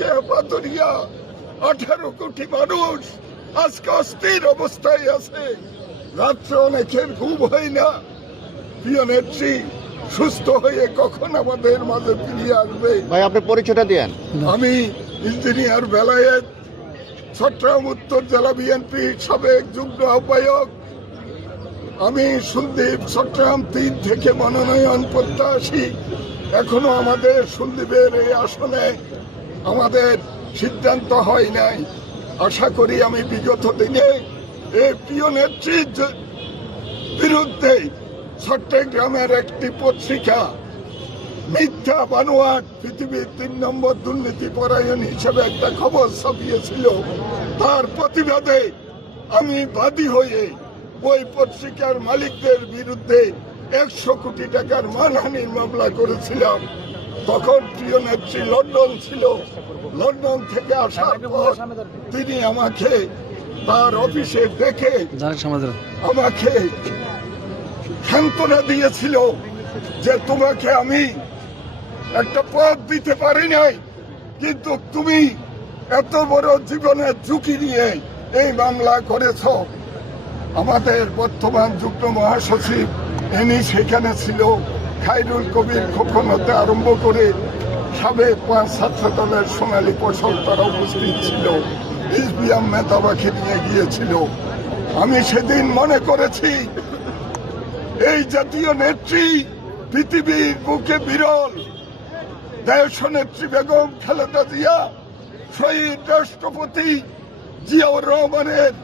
রোকেয়া পাতুরিয়া 18 কোটি মানুষ আজকে অস্থির অবস্থায় আছে। রাত্রে অনেকের ঘুম হয় না। প্রিয় নেত্রী সুস্থ হয়ে কখন আমাদের মাঝে ফিরিয়ে আসবে? ভাই আপনি পরিচয়টা দেন। আমি ইঞ্জিনিয়ার বেলায়েত, চট্টগ্রাম উত্তর জেলা বিএনপি সাবেক যুগ্ম আহ্বায়ক। আমি সন্দ্বীপ চট্টগ্রাম 3 থেকে মনোনয়ন প্রত্যাশী। এখনো আমাদের সন্দ্বীপের এই আসনে আমাদের সিদ্ধান্ত হয় নাই। আশা করি আমি বিগত দিনে এই প্রিয় নেত্রীর বিরুদ্ধে চট্টগ্রামের একটি পত্রিকা মিথ্যা বানোয়াট পৃথিবীর 3 নম্বর দুর্নীতি পরায়ণ হিসেবে একটা খবর ছাপিয়েছিল। তার প্রতিবাদে আমি বাদী হয়ে ওই পত্রিকার মালিকদের বিরুদ্ধে 100 কোটি টাকার মানহানির মামলা করেছিলাম। তখন প্রিয় নেত্রী লন্ডন ছিল। লন্ডন থেকে আসার পর তিনি আমাকে তার অফিসে ডেকে আমাকে সান্ত্বনা দিয়েছিল যে তোমাকে আমি একটা পদ দিতে পারি নাই, কিন্তু তুমি এত বড় জীবনের ঝুঁকি নিয়ে এই মামলা করেছ। আমাদের বর্তমান যুগ্ম মহাসচিব এনি সেখানে ছিল, খায়রুল কবির খোকন হতে আরম্ভ করে সাবেক 5 ছাত্র দলের সোনালী ফসল তারা উপস্থিত ছিল। ইসবিএম মেধাবাকে নিয়ে গিয়েছিল। আমি সেদিন মনে করেছি এই জাতীয় নেত্রী পৃথিবীর বুকে বিরল। দেশনেত্রী বেগম খালেদা জিয়া শহীদ রাষ্ট্রপতি জিয়াউর রহমানের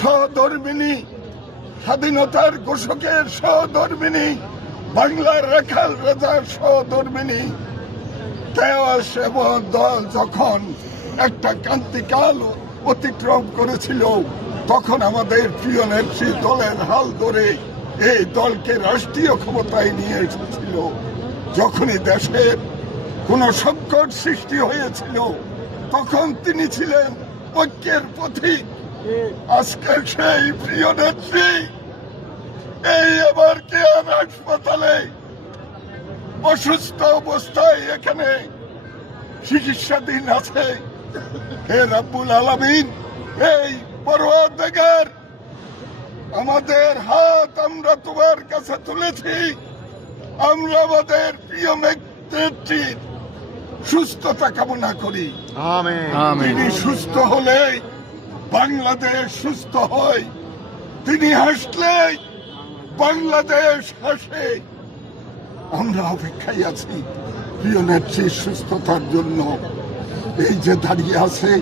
সহধর্মিনী, স্বাধীনতার ঘোষকের সহধর্মিনী, বাংলার রাখাল রাজার সহধর্মিনী। দেশ এবং দল যখন একটা ক্রান্তিকাল অতিক্রম করেছিল, তখন আমাদের প্রিয় নেত্রী দলের হাল ধরে এই দলকে রাষ্ট্রীয় ক্ষমতায় নিয়ে এসেছিল। যখনই দেশের কোন সংকট সৃষ্টি হয়েছিল, তখন তিনি ছিলেন ঐক্যের পথিক। আজকে সেই প্রিয় নেত্রী এই এবার কেয়ার হাসপাতালে অসুস্থ অবস্থায় এখানে চিকিৎসাধীন আছে। হে রাব্বুল আলামিন, এই পরওয়ারদিগার, আমাদের হাত আমরা তোমার কাছে তুলেছি। আমরা আমাদের প্রিয় নেত্রীর সুস্থতা কামনা করি। তিনি সুস্থ হলে বাংলাদেশ সুস্থ হয়। তিনি হাসলে বাংলাদেশ হাসে। আমরা অপেক্ষায় আছি প্রিয় নেত্রীর সুস্থতার জন্য। এই যে দাঁড়িয়ে আছে